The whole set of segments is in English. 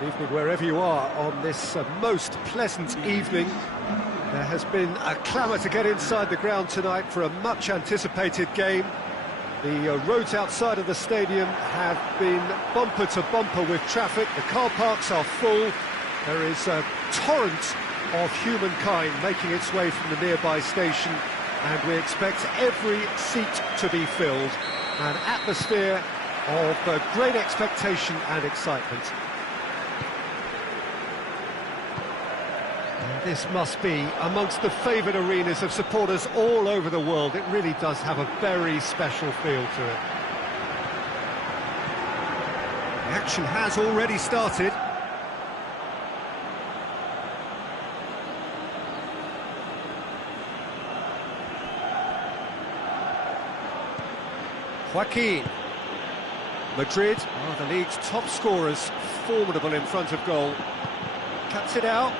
Good evening wherever you are on this most pleasant evening. There has been a clamour to get inside the ground tonight for a much-anticipated game. The roads outside of the stadium have been bumper to bumper with traffic. The car parks are full. There is a torrent of humankind making its way from the nearby station, and we expect every seat to be filled. An atmosphere of great expectation and excitement. This must be amongst the favoured arenas of supporters all over the world. It really does have a very special feel to it. The action has already started. Joaquin. Madrid are the league's top scorers, formidable in front of goal. Cuts it out.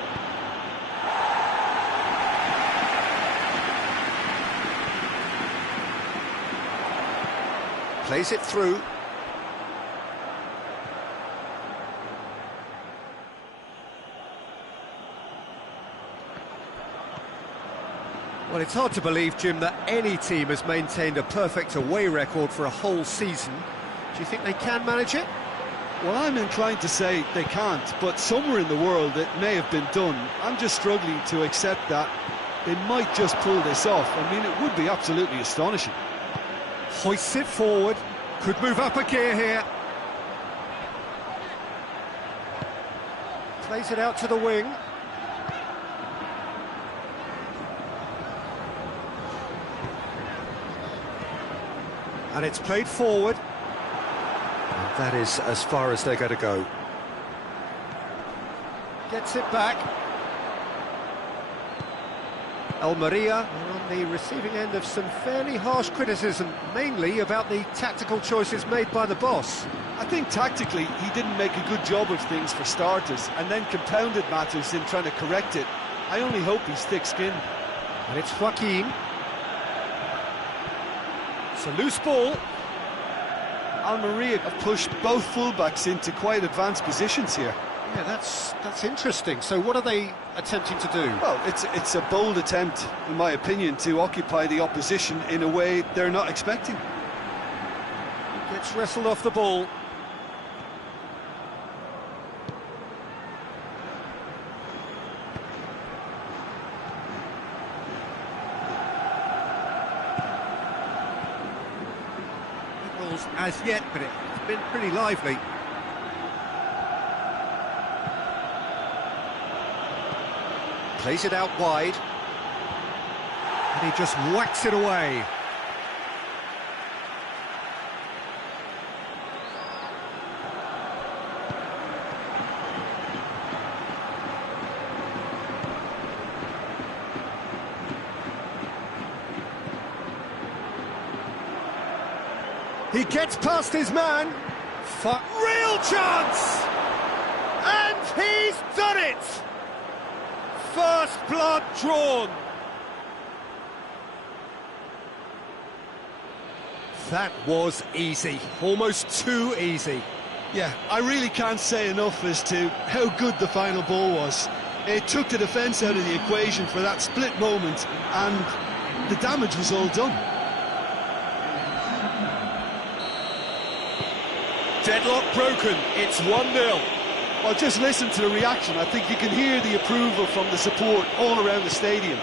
Plays it through. Well, it's hard to believe, Jim, that any team has maintained a perfect away record for a whole season. Do you think they can manage it? Well, I'm inclined to say they can't, but somewhere in the world it may have been done. I'm just struggling to accept that they might just pull this off. I mean, it would be absolutely astonishing. Hoists it forward, could move up a gear here. Plays it out to the wing. And it's played forward. And that is as far as they're going to go. Gets it back. Almeria are on the receiving end of some fairly harsh criticism, mainly about the tactical choices made by the boss. I think tactically he didn't make a good job of things for starters, and then compounded matters in trying to correct it. I only hope he's thick-skinned. And it's Joaquin. It's a loose ball. Almeria have pushed both fullbacks into quite advanced positions here. Yeah, that's interesting. So what are they attempting to do? Well, it's a bold attempt, in my opinion, to occupy the opposition in a way they're not expecting. Gets wrestled off the ball. Balls as yet, but it's been pretty lively. Plays it out wide, and he just whacks it away. He gets past his man. Real chance! And he's done it! First blood drawn. That was easy, almost too easy. Yeah, I really can't say enough as to how good the final ball was. It took the defence out of the equation for that split moment, and the damage was all done. Deadlock broken, it's 1-0. Well, just listen to the reaction. I think you can hear the approval from the support all around the stadium.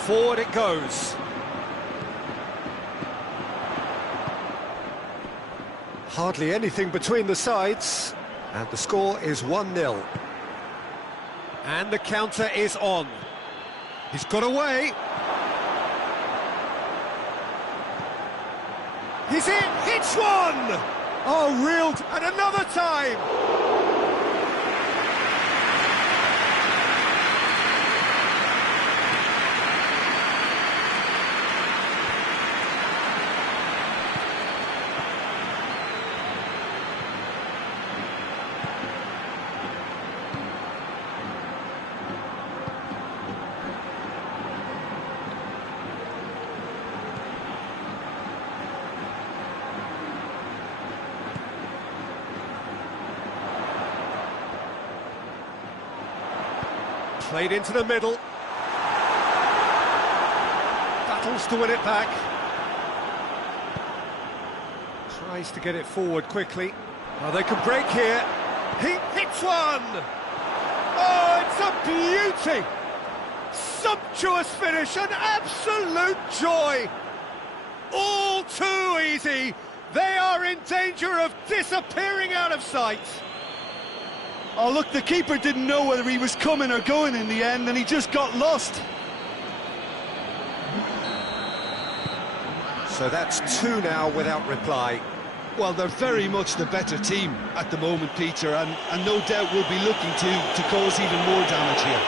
Forward it goes. Hardly anything between the sides, and the score is 1-0. And the counter is on. He's got away. He's in, hits one! Oh, reeled, and another time! Played into the middle. Battles to win it back. Tries to get it forward quickly. Oh, they can break here. He hits one! Oh, it's a beauty! Sumptuous finish, an absolute joy! All too easy. They are in danger of disappearing out of sight. Oh, look, the keeper didn't know whether he was coming or going in the end, and he just got lost. So that's two now without reply. Well, they're very much the better team at the moment, Peter, and no doubt will be looking to cause even more damage here.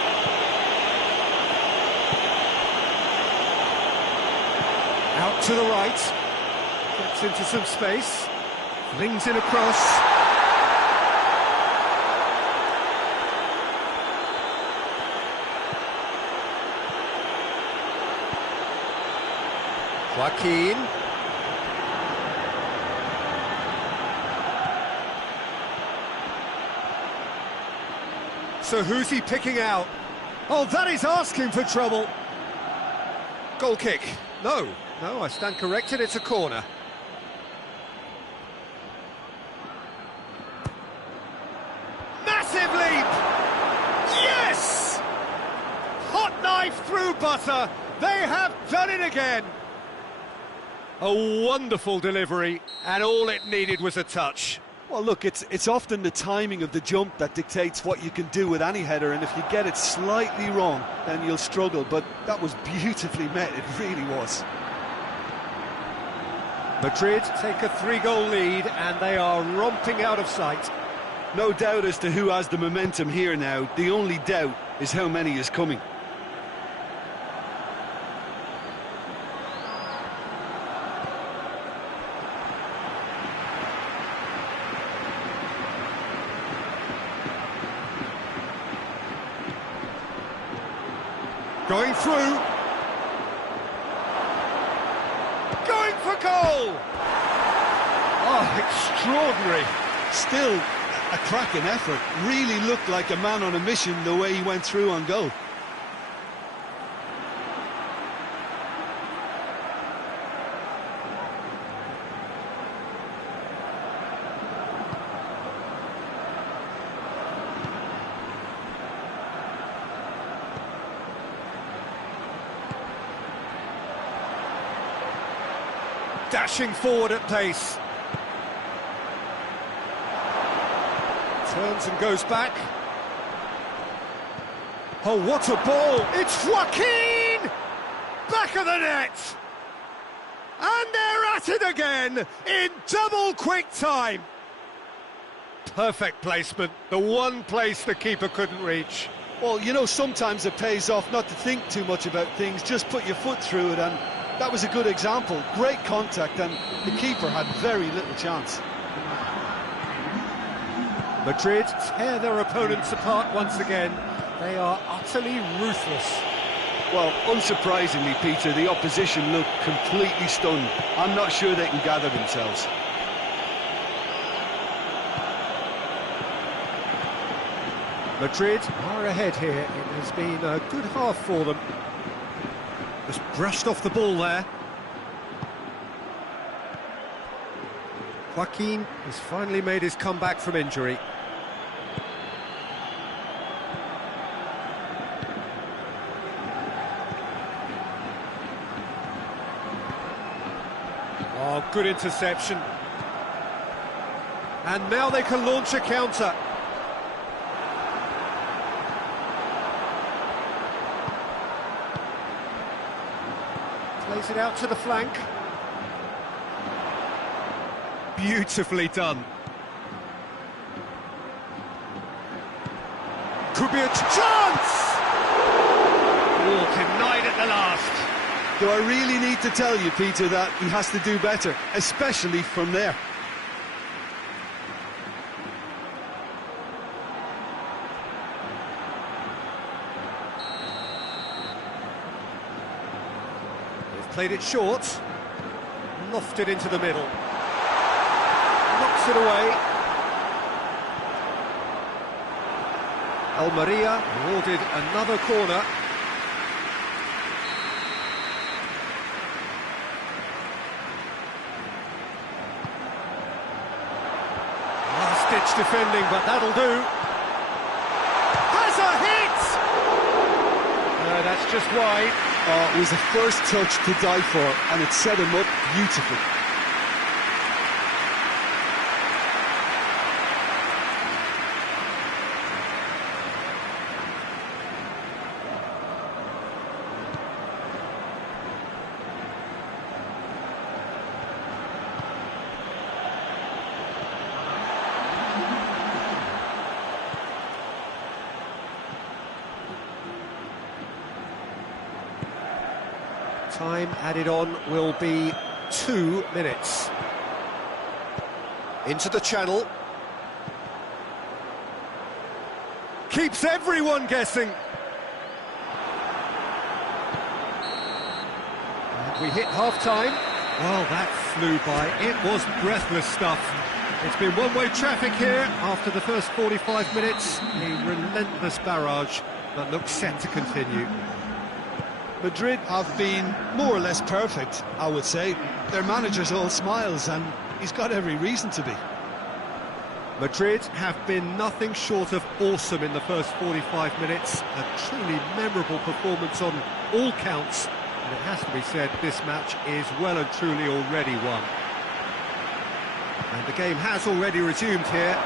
Out to the right. Gets into some space. Flings in across. Joaquin. So who's he picking out? Oh, that is asking for trouble. Goal kick. No, I stand corrected, it's a corner. Massive leap! Yes! Hot knife through butter. They have done it again. A wonderful delivery, and all it needed was a touch. Well, look, it's often the timing of the jump that dictates what you can do with any header, and if you get it slightly wrong, then you'll struggle, but that was beautifully met, it really was. Madrid take a 3-goal lead, and they are romping out of sight. No doubt as to who has the momentum here now. The only doubt is how many is coming. Going through. Going for goal! Oh, extraordinary. Still a cracking effort. Really looked like a man on a mission the way he went through on goal. Dashing forward at pace. Turns and goes back. Oh, what a ball! It's Joaquin! Back of the net! And they're at it again in double quick time. Perfect placement, the one place the keeper couldn't reach. Well, you know, sometimes it pays off not to think too much about things, just put your foot through it, and that was a good example. Great contact, and the keeper had very little chance. Madrid tear their opponents apart once again. They are utterly ruthless. Well, unsurprisingly, Peter, the opposition look completely stunned. I'm not sure they can gather themselves. Madrid are ahead here. It has been a good half for them. Just brushed off the ball there. Joaquin has finally made his comeback from injury. Oh, good interception. And now they can launch a counter. Plays it out to the flank. Beautifully done. Could be a chance! Oh, denied at the last. Do I really need to tell you, Peter, that he has to do better, especially from there? They've played it short. Lofted into the middle. Knocks it away. Almeria awarded another corner. Last-ditch defending, but that'll do. Has a hit! No, that's just wide. Oh, it was a first touch to die for, and it set him up beautifully. Time added on will be 2 minutes. Into the channel. Keeps everyone guessing. And we hit half-time. Well, that flew by. It was breathless stuff. It's been one-way traffic here after the first 45 minutes. A relentless barrage that looks set to continue. Madrid have been more or less perfect, I would say. Their manager's all smiles, and he's got every reason to be. Madrid have been nothing short of awesome in the first 45 minutes. A truly memorable performance on all counts. And it has to be said, this match is well and truly already won. And the game has already resumed here.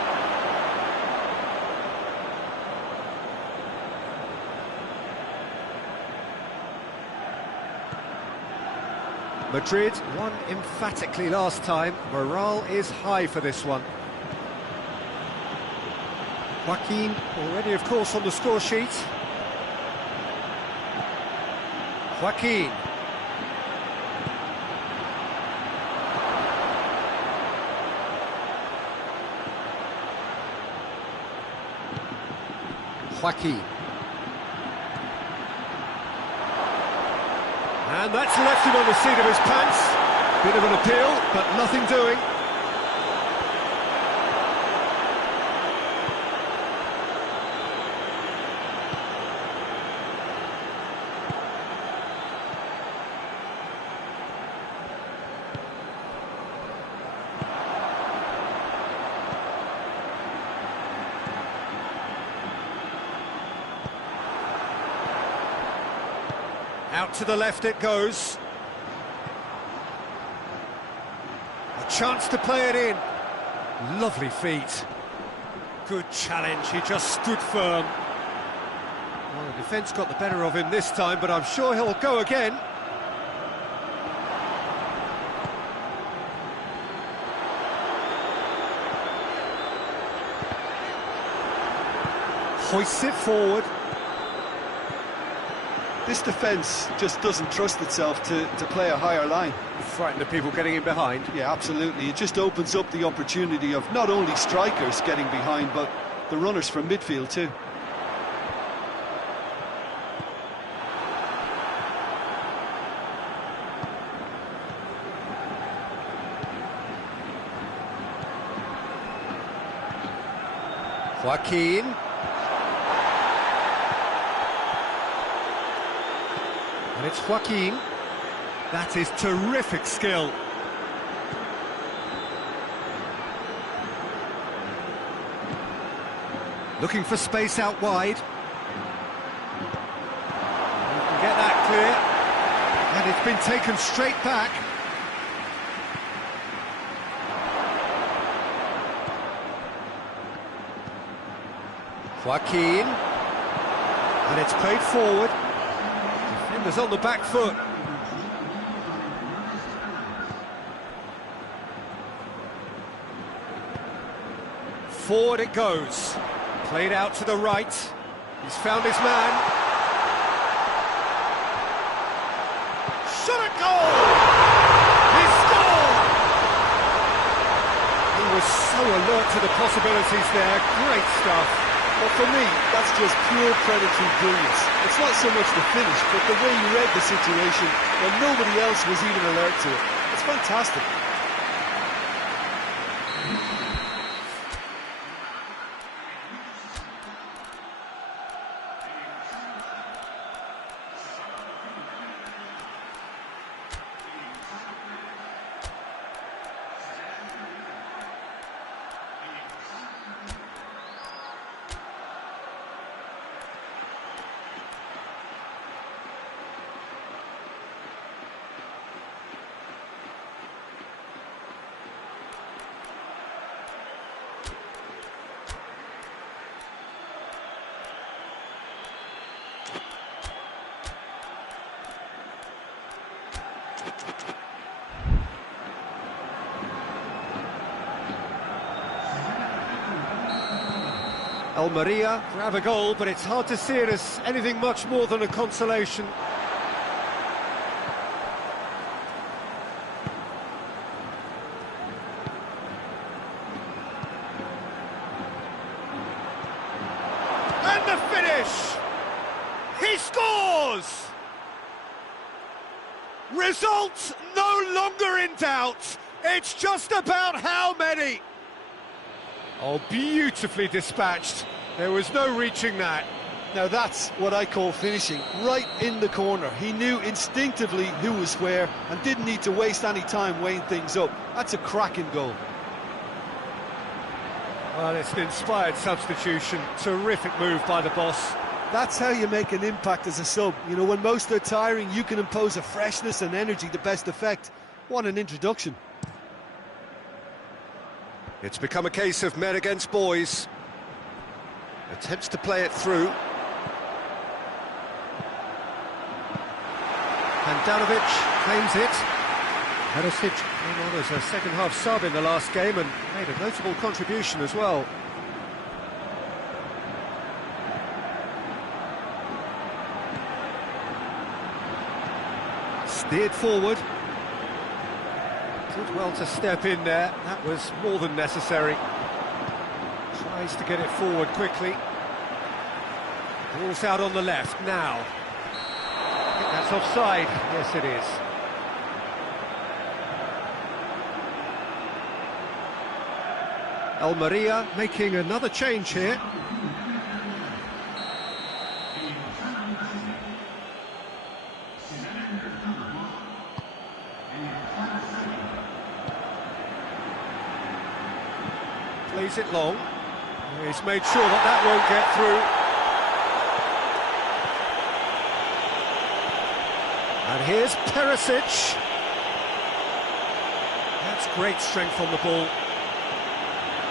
Madrid won emphatically last time. Morale is high for this one. Joaquin already, of course, on the score sheet. Joaquin. Joaquin. And that's left him on the seat of his pants. Bit of an appeal, but nothing doing. Out to the left it goes. A chance to play it in. Lovely feet. Good challenge, he just stood firm. Well, the defence got the better of him this time, but I'm sure he'll go again. Hoists it forward. This defence just doesn't trust itself to play a higher line. Frightened of people getting in behind. Yeah, absolutely. It just opens up the opportunity of not only strikers getting behind, but the runners from midfield too. Joaquin. And it's Joaquin. That is terrific skill. Looking for space out wide. You can get that clear. And it's been taken straight back. Joaquin. And it's played forward. Defenders on the back foot. Forward it goes. Played out to the right. He's found his man. Shot at goal! He scored! He was so alert to the possibilities there. Great stuff. But for me, that's just pure predatory brilliance. It's not so much the finish, but the way he read the situation when nobody else was even alert to it. It's fantastic. Almeria grab a goal, but it's hard to see it as anything much more than a consolation. And the finish! He scores! Result no longer in doubt. It's just about how many. Oh, beautifully dispatched. There was no reaching that. Now that's what I call finishing, right in the corner. He knew instinctively who was where and didn't need to waste any time weighing things up. That's a cracking goal. Well, it's an inspired substitution. Terrific move by the boss. That's how you make an impact as a sub. You know, when most are tiring, you can impose a freshness and energy to best effect. What an introduction. It's become a case of men against boys. Attempts to play it through. Handanovic claims it. Perisic came on as a second-half sub in the last game and made a notable contribution as well. Steered forward. Did well to step in there. That was more than necessary. Tries to get it forward quickly. Ball's out on the left now. I think that's offside. Yes, it is. Almeria making another change here. Plays it long. He's made sure that that won't get through. And here's Perisic. That's great strength on the ball.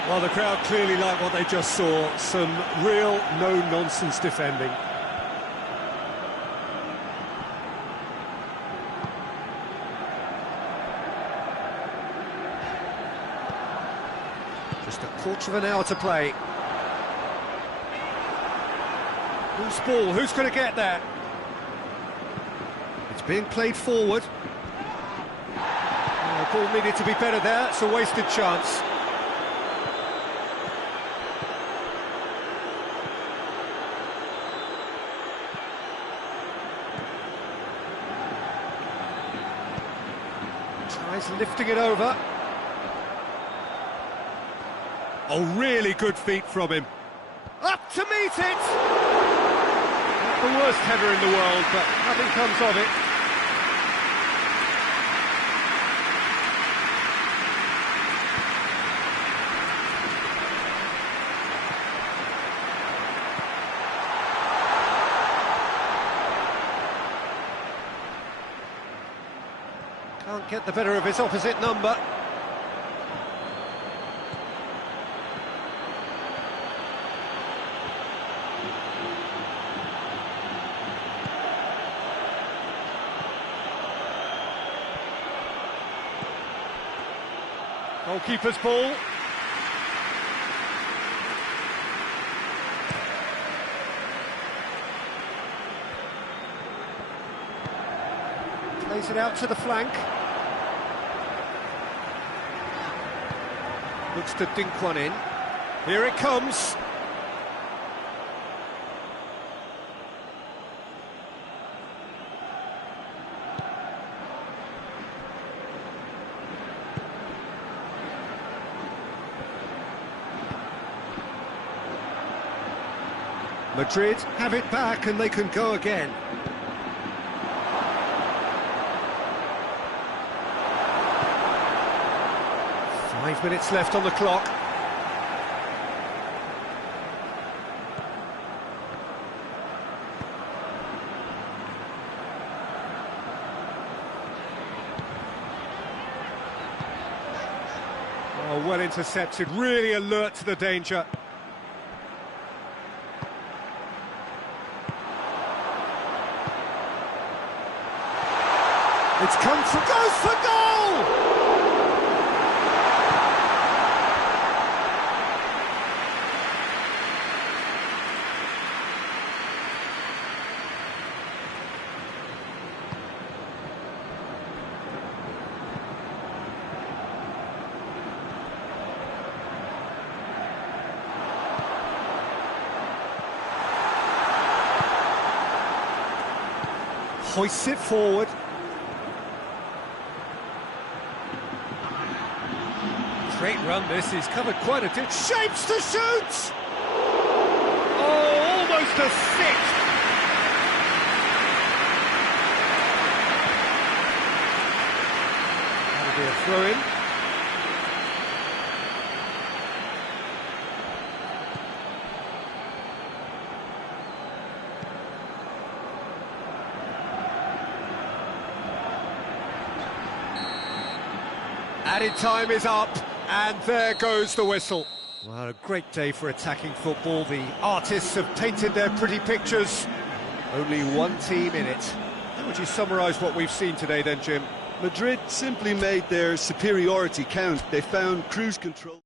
Well, the crowd clearly like what they just saw. Some real no-nonsense defending. Just a quarter of an hour to play. Loose ball, who's going to get that? It's being played forward. The ball needed to be better there, it's a wasted chance. Tries lifting it over. Oh, really good feet from him. Up to meet it! Not the worst header in the world, but nothing comes of it. Can't get the better of his opposite number. Goalkeeper's ball. Plays it out to the flank. Looks to dink one in. Here it comes. Madrid have it back and they can go again. Five minutes left on the clock. Oh, well intercepted, really alert to the danger. It's come for, goes for goal! hoists it forward. Great run this, he's covered quite a distance. Shapes to shoot! Oh, almost a sixth! That'll be a throw-in. Added time is up, and there goes the whistle. Well, a great day for attacking football. The artists have painted their pretty pictures. Only one team in it. How would you summarise what we've seen today then, Jim? Madrid simply made their superiority count. They found cruise control.